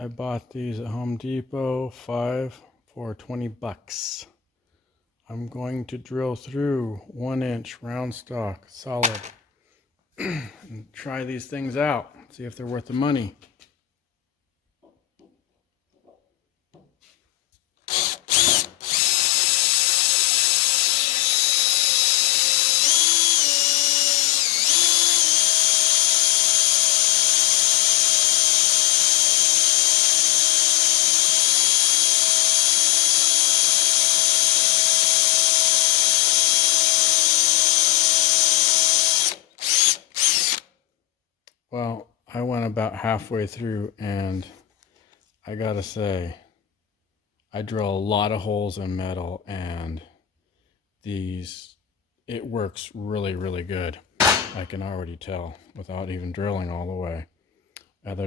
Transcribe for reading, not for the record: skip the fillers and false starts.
I bought these at Home Depot, 5 for 20 bucks. I'm going to drill through 1-inch round stock, solid, and try these things out, see if they're worth the money. Well, I went about halfway through, and I gotta say, I drill a lot of holes in metal, and it works really, really good. I can already tell without even drilling all the way. Other